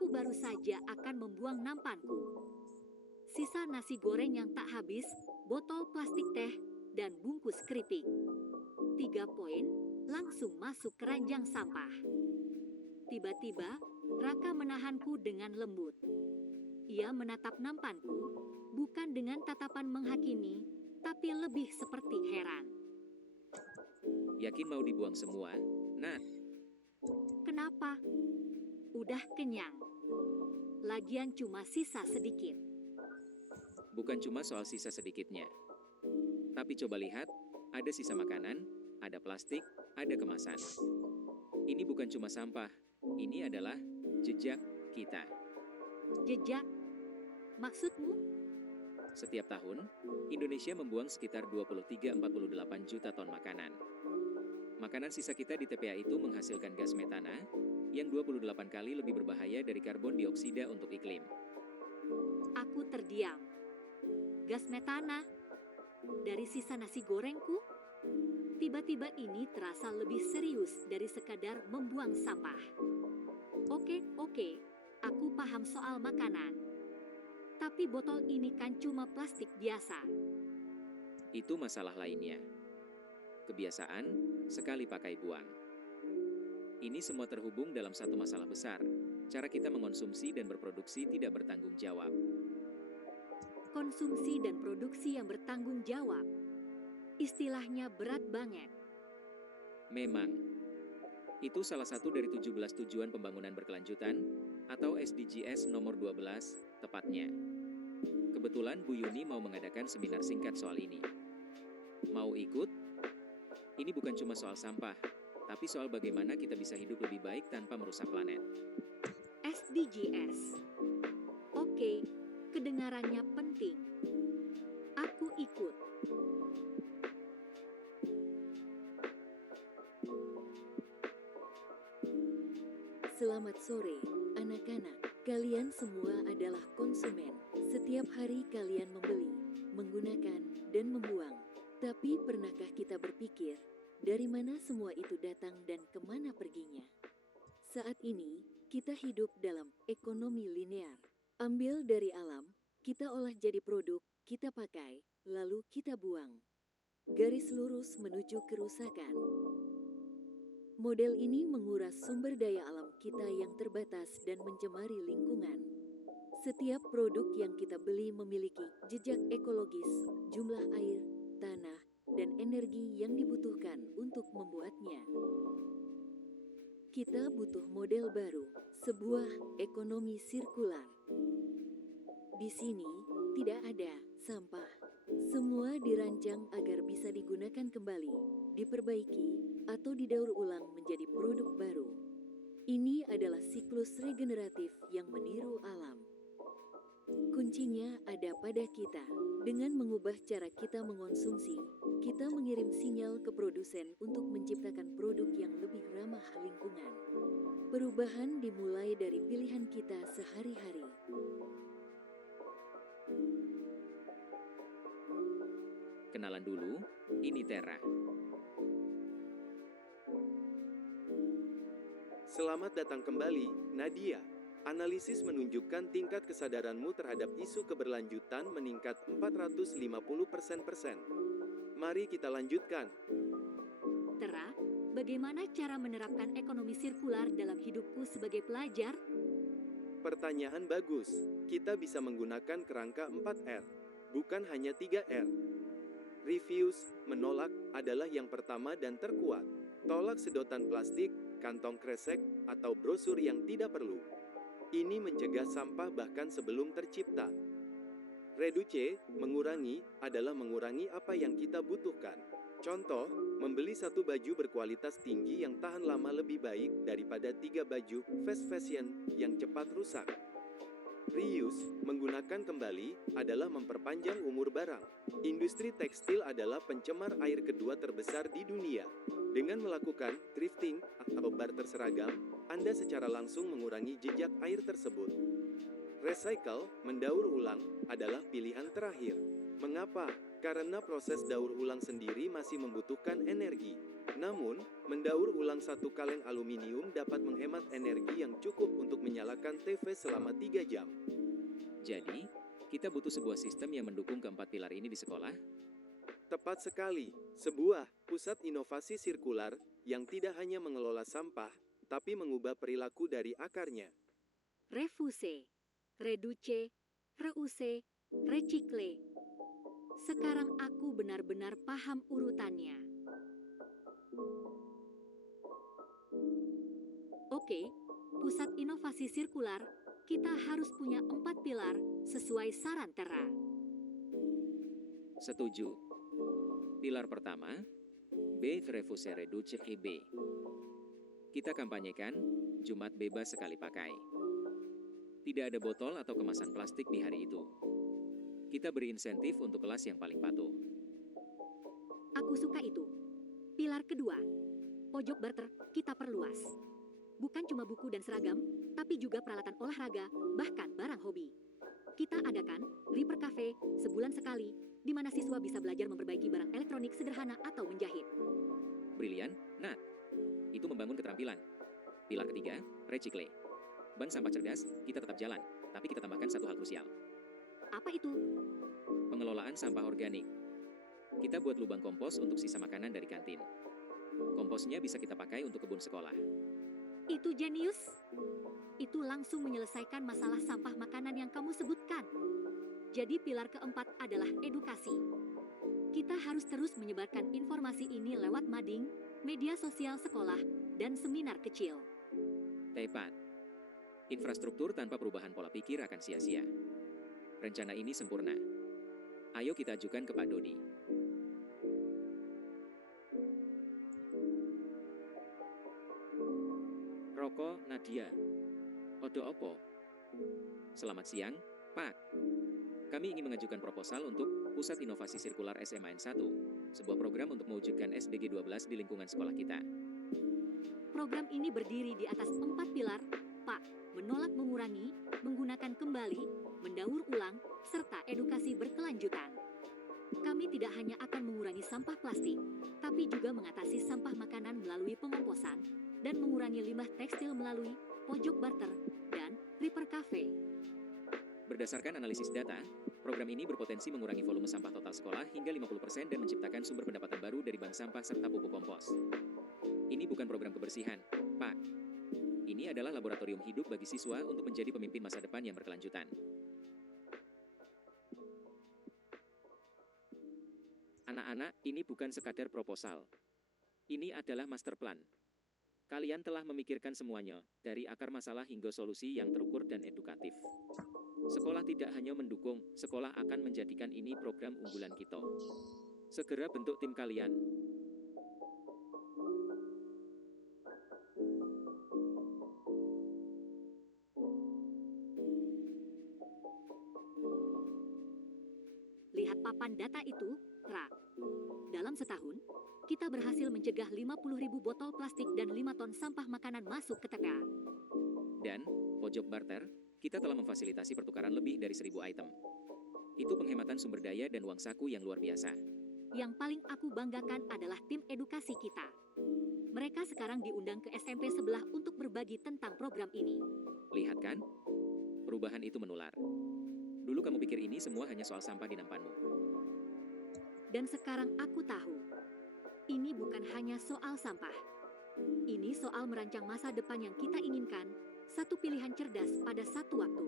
Aku baru saja akan membuang nampanku. Sisa nasi goreng yang tak habis, botol plastik teh, dan bungkus keripik. 3 poin langsung masuk keranjang sampah. Tiba-tiba, Raka menahanku dengan lembut. Ia menatap nampanku, bukan dengan tatapan menghakimi, tapi lebih seperti heran. Yakin mau dibuang semua? Nah, Kenapa? Udah kenyang. Lagian cuma sisa sedikit. bukan cuma soal sisa sedikitnya. Tapi coba lihat, ada sisa makanan, ada plastik, ada kemasan. Ini bukan cuma sampah, ini adalah jejak kita. Jejak? Maksudmu? Setiap tahun, Indonesia membuang sekitar 23-48 juta ton makanan. Makanan sisa kita di TPA itu menghasilkan gas metana, yang 28 kali lebih berbahaya dari karbon dioksida untuk iklim. Aku terdiam. Gas metana? Dari sisa nasi gorengku? Tiba-tiba ini terasa lebih serius dari sekadar membuang sampah. Oke, aku paham soal makanan. Tapi botol ini kan cuma plastik biasa. Itu masalah lainnya. Kebiasaan, sekali pakai buang. Ini semua terhubung dalam satu masalah besar. Cara kita mengonsumsi dan berproduksi tidak bertanggung jawab. Konsumsi dan produksi yang bertanggung jawab. Istilahnya berat banget. Memang, itu salah satu dari 17 tujuan pembangunan berkelanjutan, atau SDGs nomor 12, tepatnya. Kebetulan Bu Yuni mau mengadakan seminar singkat soal ini. Mau ikut? Ini bukan cuma soal sampah, tapi soal bagaimana kita bisa hidup lebih baik tanpa merusak planet. SDGs. Oke, kedengarannya penting. Aku ikut. Selamat sore, anak-anak. Kalian semua adalah konsumen. Setiap hari kalian membeli, menggunakan, dan membuang. Tapi pernahkah kita berpikir, dari mana semua itu datang dan kemana perginya? Saat ini, kita hidup dalam ekonomi linear. Ambil dari alam, kita olah jadi produk, kita pakai, lalu kita buang. Garis lurus menuju kerusakan. Model ini menguras sumber daya alam kita yang terbatas dan mencemari lingkungan. Setiap produk yang kita beli memiliki jejak ekologis, jumlah air, tanah, dan energi yang dibutuhkan untuk membuatnya. Kita butuh model baru, sebuah ekonomi sirkular. Di sini tidak ada sampah. Semua dirancang agar bisa digunakan kembali, diperbaiki, atau didaur ulang menjadi produk baru. Ini adalah siklus regeneratif yang meniru alam. Kuncinya ada pada kita. Dengan mengubah cara kita mengonsumsi, kita mengirim sinyal ke produsen untuk menciptakan produk yang lebih ramah lingkungan. Perubahan dimulai dari pilihan kita sehari-hari. Kenalan dulu, ini Tera. Selamat datang kembali, Nadia. Analisis menunjukkan tingkat kesadaranmu terhadap isu keberlanjutan meningkat 450%. Mari kita lanjutkan. Tera, bagaimana cara menerapkan ekonomi sirkular dalam hidupku sebagai pelajar? Pertanyaan bagus. Kita bisa menggunakan kerangka 4R, bukan hanya 3R. Refuse, menolak, adalah yang pertama dan terkuat. Tolak sedotan plastik, kantong kresek, atau brosur yang tidak perlu. Ini mencegah sampah bahkan sebelum tercipta. Reduce, mengurangi, adalah mengurangi apa yang kita butuhkan. Contoh, membeli satu baju berkualitas tinggi yang tahan lama lebih baik daripada 3 baju fast fashion yang cepat rusak. Reuse, menggunakan kembali, adalah memperpanjang umur barang. Industri tekstil adalah pencemar air kedua terbesar di dunia. Dengan melakukan thrifting atau barter seragam, Anda secara langsung mengurangi jejak air tersebut. Recycle, mendaur ulang, adalah pilihan terakhir. Mengapa? Karena proses daur ulang sendiri masih membutuhkan energi. Namun, mendaur ulang satu kaleng aluminium dapat menghemat energi yang cukup untuk menyalakan TV selama 3 jam. Jadi, kita butuh sebuah sistem yang mendukung keempat pilar ini di sekolah. Tepat sekali, sebuah pusat inovasi sirkular yang tidak hanya mengelola sampah, tapi mengubah perilaku dari akarnya. Refuse, reduce, reuse, recycle. Sekarang aku benar-benar paham urutannya. Oke, pusat inovasi sirkular, kita harus punya 4 pilar sesuai saran Tera. Setuju. Pilar pertama, B. Refuse Reduce EB. Kita kampanyekan Jumat bebas sekali pakai. Tidak ada botol atau kemasan plastik di hari itu. Kita beri insentif untuk kelas yang paling patuh. Aku suka itu. Pilar kedua, pojok barter kita perluas. Bukan cuma buku dan seragam, tapi juga peralatan olahraga, bahkan barang hobi. Kita adakan Reaper Cafe sebulan sekali, di mana siswa bisa belajar memperbaiki barang elektronik sederhana atau menjahit. Brilian, Nat. Itu membangun keterampilan. Pilar ketiga, recycle. Bank sampah cerdas, kita tetap jalan, tapi kita tambahkan satu hal krusial. Apa itu? Pengelolaan sampah organik. Kita buat lubang kompos untuk sisa makanan dari kantin. Komposnya bisa kita pakai untuk kebun sekolah. Itu jenius. Itu langsung menyelesaikan masalah sampah makanan yang kamu sebutkan. Jadi pilar keempat adalah edukasi. Kita harus terus menyebarkan informasi ini lewat mading, media sosial sekolah, dan seminar kecil. Tepat. Infrastruktur tanpa perubahan pola pikir akan sia-sia. Rencana ini sempurna. Ayo kita ajukan ke Pak Dodi. Roko Nadia. Odo opo? Selamat siang, Pak. Kami ingin mengajukan proposal untuk Pusat Inovasi Sirkular SMAN 1, sebuah program untuk mewujudkan SDG 12 di lingkungan sekolah kita. Program ini berdiri di atas 4 pilar, Pak. Menolak mengurangi, menggunakan kembali, mendaur ulang, serta edukasi berkelanjutan. Kami tidak hanya akan mengurangi sampah plastik, tapi juga mengatasi sampah makanan melalui pengomposan, dan mengurangi limbah tekstil melalui pojok barter dan Reaper Cafe. Berdasarkan analisis data, program ini berpotensi mengurangi volume sampah total sekolah hingga 50% dan menciptakan sumber pendapatan baru dari bank sampah serta pupuk kompos. Ini bukan program kebersihan, Pak. Ini adalah laboratorium hidup bagi siswa untuk menjadi pemimpin masa depan yang berkelanjutan. Anak-anak, ini bukan sekadar proposal. Ini adalah master plan. Kalian telah memikirkan semuanya, dari akar masalah hingga solusi yang terukur dan edukatif. Sekolah tidak hanya mendukung, sekolah akan menjadikan ini program unggulan kita. Segera bentuk tim kalian. Lihat papan data itu, Ra. Dalam setahun, kita berhasil mencegah 50.000 botol plastik dan 5 ton sampah makanan masuk ke TPA. Dan, pojok barter, kita telah memfasilitasi pertukaran lebih dari 1.000 item. Itu penghematan sumber daya dan uang saku yang luar biasa. Yang paling aku banggakan adalah tim edukasi kita. Mereka sekarang diundang ke SMP sebelah untuk berbagi tentang program ini. Lihat kan? Perubahan itu menular. Dulu kamu pikir ini semua hanya soal sampah di nampanmu. Dan sekarang aku tahu, ini bukan hanya soal sampah. Ini soal merancang masa depan yang kita inginkan, satu pilihan cerdas pada satu waktu.